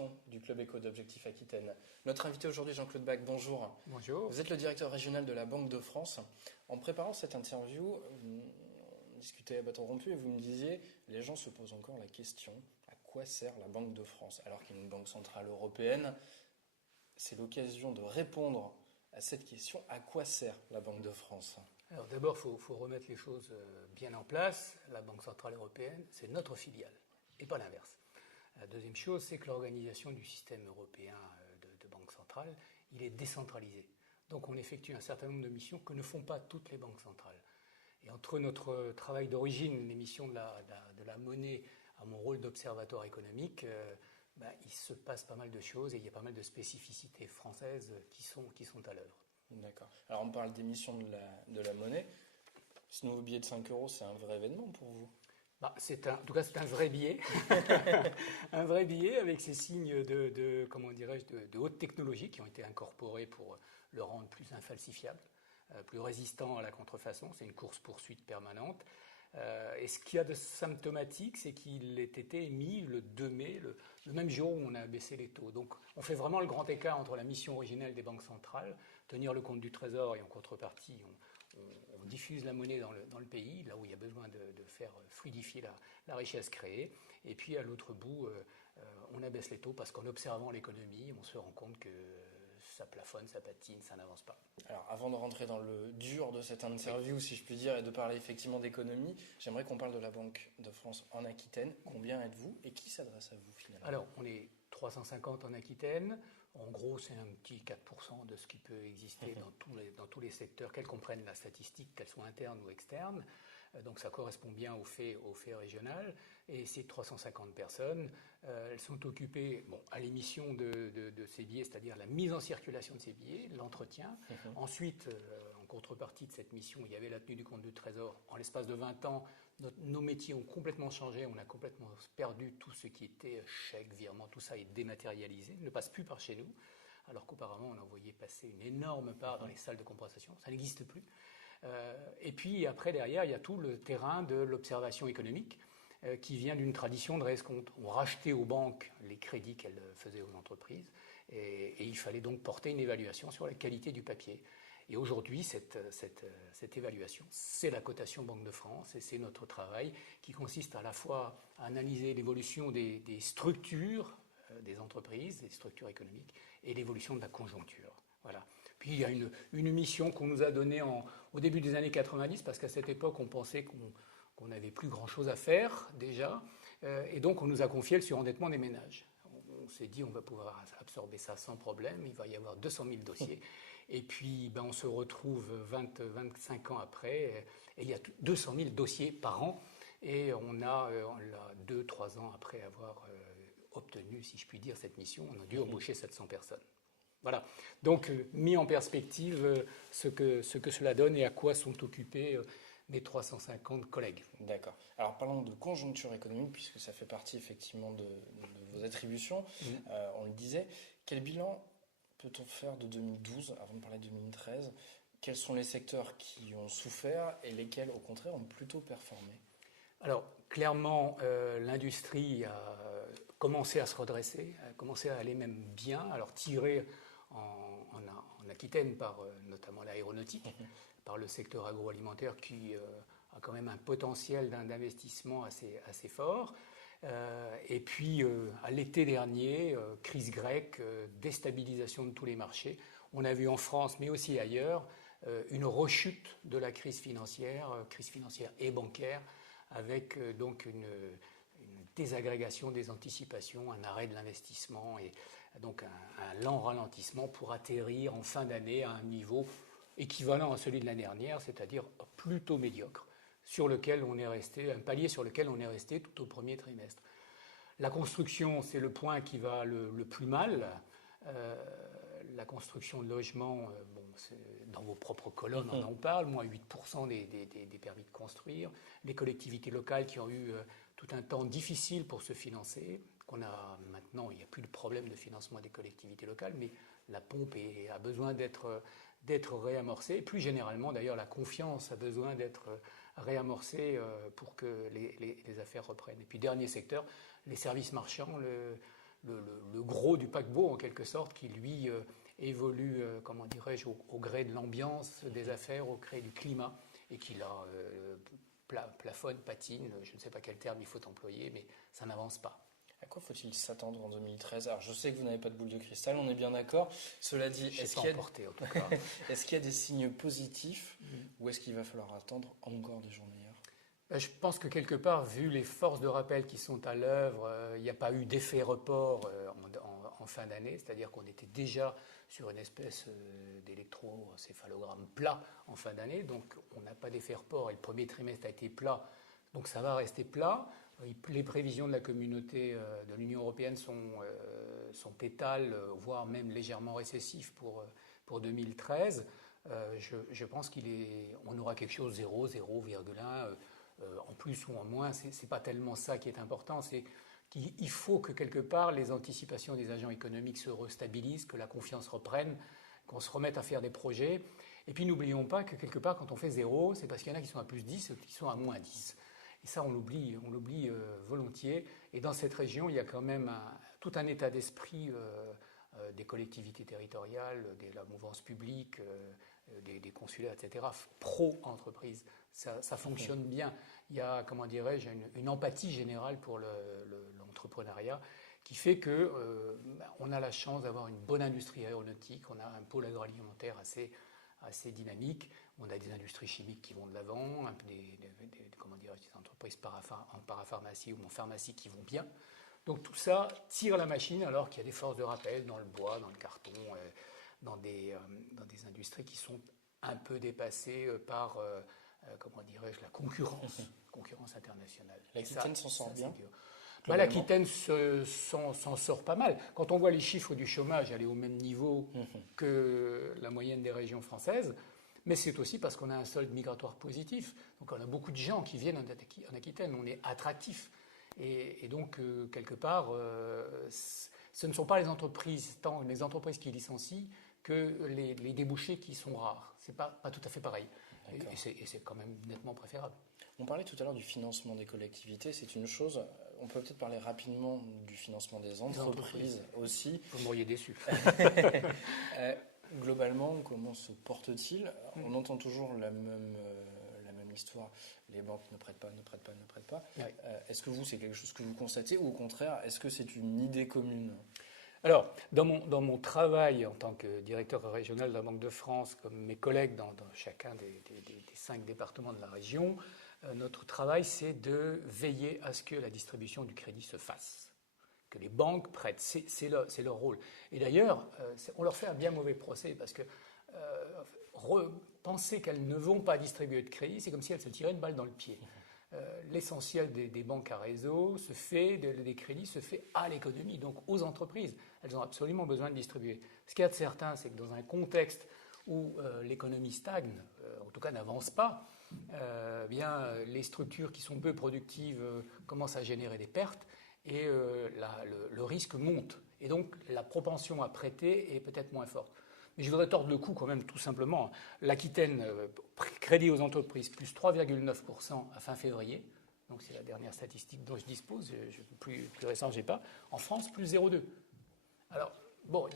émission du Club Éco d'Objectif Aquitaine. Notre invité aujourd'hui, Jean-Claude Bach, bonjour. Bonjour. Vous êtes le directeur régional de la Banque de France. En préparant cette interview, on discutait à bâton rompu et vous me disiez, les gens se posent encore la question, à quoi sert la Banque de France alors qu'il y a une banque centrale européenne? C'est l'occasion de répondre à cette question, à quoi sert la Banque de France? Alors d'abord, il faut remettre les choses bien en place. La Banque centrale européenne, c'est notre filiale et pas l'inverse. La deuxième chose, c'est que l'organisation du système européen de banque centrale, il est décentralisé. Donc on effectue un certain nombre de missions que ne font pas toutes les banques centrales. Et entre notre travail d'origine, l'émission de la monnaie, à mon rôle d'observatoire économique, il se passe pas mal de choses et il y a pas mal de spécificités françaises qui sont à l'œuvre. D'accord. Alors on parle d'émission de la monnaie. Ce nouveau billet de 5 euros, c'est un vrai événement pour vous? En tout cas, c'est un vrai billet. Un vrai billet avec ces signes de haute technologie qui ont été incorporés pour le rendre plus infalsifiable, plus résistant à la contrefaçon. C'est une course-poursuite permanente. Et ce qu'il y a de symptomatique, c'est qu'il ait été émis le 2 mai, le même jour où on a baissé les taux. Donc on fait vraiment le grand écart entre la mission originelle des banques centrales, tenir le compte du Trésor, et en contrepartie, on diffuse la monnaie dans le pays, là où il y a besoin de faire fluidifier la richesse créée. Et puis à l'autre bout, on abaisse les taux parce qu'en observant l'économie, on se rend compte que ça plafonne, ça patine, ça n'avance pas. Alors avant de rentrer dans le dur de cette interview, si je puis dire, et de parler effectivement d'économie, j'aimerais qu'on parle de la Banque de France en Aquitaine. Combien êtes-vous et qui s'adresse à vous finalement? Alors on est 350 en Aquitaine. En gros, c'est un petit 4% de ce qui peut exister dans tous les secteurs, qu'elles comprennent la statistique, qu'elle soit interne ou externe. Donc ça correspond bien au fait régional. Et ces 350 personnes, elles sont occupées à l'émission de ces billets, c'est-à-dire la mise en circulation de ces billets, l'entretien. Ensuite, en contrepartie de cette mission, il y avait la tenue du compte du Trésor. En l'espace de 20 ans, nos métiers ont complètement changé. On a complètement perdu tout ce qui était chèque, virement, tout ça est dématérialisé, ne passe plus par chez nous. Alors qu'auparavant, on en voyait passer une énorme part dans les salles de compensation. Ça n'existe plus. Et puis après, derrière, il y a tout le terrain de l'observation économique qui vient d'une tradition de rescompte. On rachetait aux banques les crédits qu'elles faisaient aux entreprises et il fallait donc porter une évaluation sur la qualité du papier. Et aujourd'hui, cette évaluation, c'est la cotation Banque de France et c'est notre travail qui consiste à la fois à analyser l'évolution des structures des entreprises, des structures économiques et l'évolution de la conjoncture. Voilà. Puis il y a une mission qu'on nous a donnée au début des années 90 parce qu'à cette époque, on pensait qu'on n'avait plus grand-chose à faire déjà et donc on nous a confié le surendettement des ménages. On s'est dit on va pouvoir absorber ça sans problème, il va y avoir 200 000 dossiers. Et puis on se retrouve 25 ans après et il y a 200 000 dossiers par an et on a 2-3 ans après avoir obtenu, si je puis dire, cette mission, on a dû embaucher 700 personnes. Voilà. Donc mis en perspective ce que cela donne et à quoi sont occupés mes 350 collègues. D'accord. Alors parlons de conjoncture économique, puisque ça fait partie effectivement de vos attributions. On le disait. Quel bilan peut-on faire de 2012, avant de parler de 2013? Quels sont les secteurs qui ont souffert et lesquels, au contraire, ont plutôt performé? Alors, clairement, l'industrie a commencé à se redresser, a commencé à aller même bien, alors tirée en Aquitaine par notamment l'aéronautique, par le secteur agroalimentaire qui a quand même un potentiel d'investissement assez fort. Et puis, à l'été dernier, crise grecque, déstabilisation de tous les marchés. On a vu en France, mais aussi ailleurs, une rechute de la crise financière et bancaire, avec donc une désagrégation des anticipations, un arrêt de l'investissement et donc un lent ralentissement pour atterrir en fin d'année à un niveau équivalent à celui de l'année dernière, c'est-à-dire plutôt médiocre, sur lequel on est resté, un palier sur lequel on est resté tout au premier trimestre. La construction, c'est le point qui va le plus mal. La construction de logements, dans vos propres colonnes, on en parle, moins 8% des permis de construire. Les collectivités locales qui ont eu tout un temps difficile pour se financer, qu'on a maintenant, il n'y a plus de problème de financement des collectivités locales, mais la pompe a besoin d'être réamorcée. Et plus généralement, d'ailleurs, la confiance a besoin d'être réamorcée pour que les affaires reprennent. Et puis, dernier secteur, les services marchands, le gros du paquebot, en quelque sorte, qui, lui, évolue, comment dirais-je, au gré de l'ambiance des affaires, au gré du climat, et qui, là, plafonne, patine, je ne sais pas quel terme il faut employer, mais ça n'avance pas. À quoi faut-il s'attendre en 2013? Alors, je sais que vous n'avez pas de boule de cristal, on est bien d'accord. Cela dit, est-ce qu'il y a des signes positifs ou est-ce qu'il va falloir attendre encore des jours meilleurs? Je pense que quelque part, vu les forces de rappel qui sont à l'œuvre, il n'y a pas eu d'effet report en fin d'année, c'est-à-dire qu'on était déjà sur une espèce d'électrocéphalogramme plat en fin d'année, donc on n'a pas d'effet report et le premier trimestre a été plat, donc ça va rester plat. Les prévisions de la communauté de l'Union européenne sont pétales, voire même légèrement récessives pour 2013. Je pense qu'on aura quelque chose 0, 0,1. En plus ou en moins, c'est pas tellement ça qui est important, c'est qu'il faut que quelque part les anticipations des agents économiques se restabilisent, que la confiance reprenne, qu'on se remette à faire des projets. Et puis n'oublions pas que quelque part, quand on fait 0, c'est parce qu'il y en a qui sont à plus 10 et qui sont à moins 10. Et ça, on l'oublie volontiers. Et dans cette région, il y a quand même tout un état d'esprit des collectivités territoriales, de la mouvance publique, des consulats, etc., pro-entreprise. Ça fonctionne bien. Il y a, comment dirais-je, une empathie générale pour l'entrepreneuriat qui fait qu'on a la chance d'avoir une bonne industrie aéronautique, on a un pôle agroalimentaire assez dynamique, on a des industries chimiques qui vont de l'avant, des entreprises en parapharmacie ou en pharmacie qui vont bien. Donc tout ça tire la machine alors qu'il y a des forces de rappel dans le bois, dans le carton, dans des industries qui sont un peu dépassées par, la concurrence internationale. L'Aquitaine s'en sort bien. L'Aquitaine s'en sort pas mal. Quand on voit les chiffres du chômage aller au même niveau que la moyenne des régions françaises, mais c'est aussi parce qu'on a un solde migratoire positif. Donc on a beaucoup de gens qui viennent en Aquitaine, on est attractif. Et donc, quelque part, ce ne sont pas les entreprises qui licencient que les débouchés qui sont rares. Ce n'est pas tout à fait pareil. Et c'est quand même nettement préférable. On parlait tout à l'heure du financement des collectivités, c'est une chose. On peut peut-être parler rapidement du financement des entreprises aussi. Vous m'auriez déçu. Globalement, comment se porte-t-il? On entend toujours la même histoire. Les banques ne prêtent pas. Oui. Est-ce que c'est quelque chose que vous constatez ou au contraire, est-ce que c'est une idée commune? Alors, dans mon travail en tant que directeur régional de la Banque de France, comme mes collègues dans chacun des 5 départements de la région, notre travail, c'est de veiller à ce que la distribution du crédit se fasse, que les banques prêtent. C'est leur rôle. Et d'ailleurs, on leur fait un bien mauvais procès parce que penser qu'elles ne vont pas distribuer de crédit, c'est comme si elles se tiraient une balle dans le pied. L'essentiel des banques à réseau des crédits se fait à l'économie, donc aux entreprises. Elles ont absolument besoin de distribuer. Ce qu'il y a de certain, c'est que dans un contexte où l'économie stagne, en tout cas n'avance pas, les structures qui sont peu productives commencent à générer des pertes et le risque monte. Et donc la propension à prêter est peut-être moins forte. Mais je voudrais tordre le cou quand même, tout simplement. L'Aquitaine, crédit aux entreprises, plus 3,9% à fin février. Donc c'est la dernière statistique dont je dispose. Plus récent, je n'ai pas. En France, plus 0,2. Alors,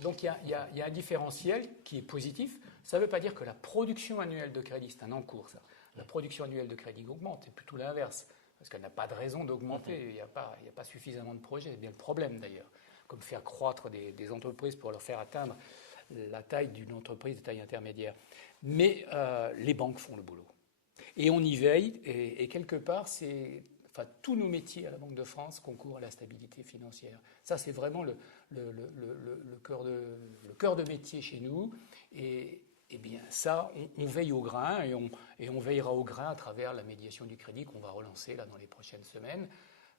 donc il y a un différentiel qui est positif. Ça ne veut pas dire que la production annuelle de crédit, c'est un encours, ça. La production annuelle de crédit augmente, c'est plutôt l'inverse. Parce qu'elle n'a pas de raison d'augmenter. Il n'y a pas suffisamment de projets. C'est bien le problème, d'ailleurs. Comme faire croître des entreprises pour leur faire atteindre la taille d'une entreprise de taille intermédiaire. Mais les banques font le boulot. Et on y veille, et quelque part, tous nos métiers à la Banque de France concourent à la stabilité financière. Ça, c'est vraiment le cœur de métier chez nous. Et bien ça, on veille au grain, et on veillera au grain à travers la médiation du crédit qu'on va relancer là dans les prochaines semaines,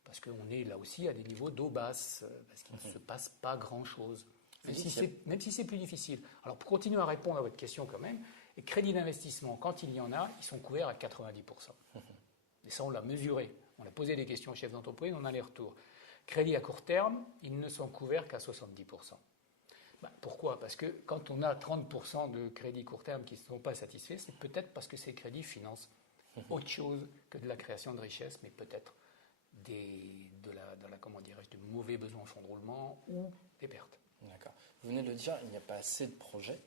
parce qu'on est là aussi à des niveaux d'eau basse, parce qu'il ne se passe pas grand-chose. Même si c'est plus difficile. Alors, pour continuer à répondre à votre question quand même, les crédits d'investissement, quand il y en a, ils sont couverts à 90%. Et ça, on l'a mesuré. On a posé des questions aux chefs d'entreprise, on a les retours. Crédits à court terme, ils ne sont couverts qu'à 70%. Pourquoi? Parce que quand on a 30% de crédits court terme qui ne sont pas satisfaits, c'est peut-être parce que ces crédits financent autre chose que de la création de richesse, mais peut-être comment dirais-je, de mauvais besoins en fonds de roulement ou des pertes. D'accord. Vous venez de le dire, il n'y a pas assez de projets.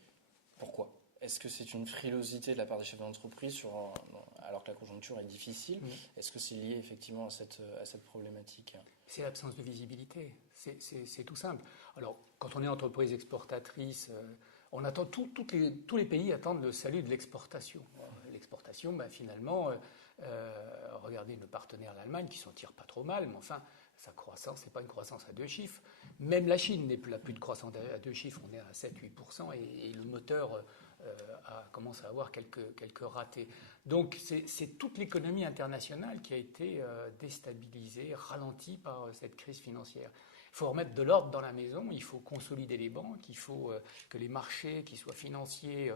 Pourquoi ? Est-ce que c'est une frilosité de la part des chefs d'entreprise alors que la conjoncture est difficile ? Est-ce que c'est lié effectivement à cette problématique ? C'est l'absence de visibilité. C'est tout simple. Alors, quand on est entreprise exportatrice, on attend tous les pays attendent le salut de l'exportation. L'exportation, finalement, regardez nos partenaires, l'Allemagne, qui s'en tire pas trop mal, mais enfin, sa croissance, c'est pas une croissance à 2 chiffres. Même la Chine n'est plus de croissance à 2 chiffres, on est à 7-8%, et le moteur commence à avoir quelques ratés. Donc, c'est toute l'économie internationale qui a été déstabilisée, ralentie par cette crise financière. Il faut remettre de l'ordre dans la maison, il faut consolider les banques, il faut que les marchés, qu'ils soient financiers,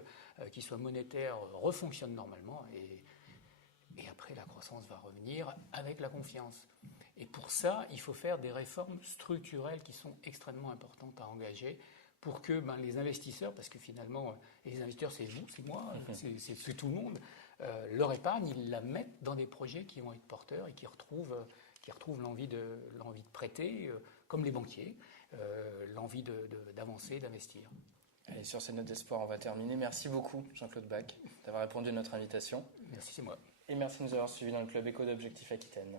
qu'ils soient monétaires, refonctionnent normalement. Et après, la croissance va revenir avec la confiance. Et pour ça, il faut faire des réformes structurelles qui sont extrêmement importantes à engager pour que les investisseurs, parce que finalement, les investisseurs, c'est vous, c'est moi, c'est tout le monde, leur épargne, ils la mettent dans des projets qui vont être porteurs et qui retrouvent l'envie de prêter, comme les banquiers, l'envie d'avancer, d'investir. Allez, sur cette note d'espoir, on va terminer. Merci beaucoup, Jean-Claude Bach, d'avoir répondu à notre invitation. Merci, c'est moi. Et merci de nous avoir suivis dans le Club Éco d'Objectif Aquitaine.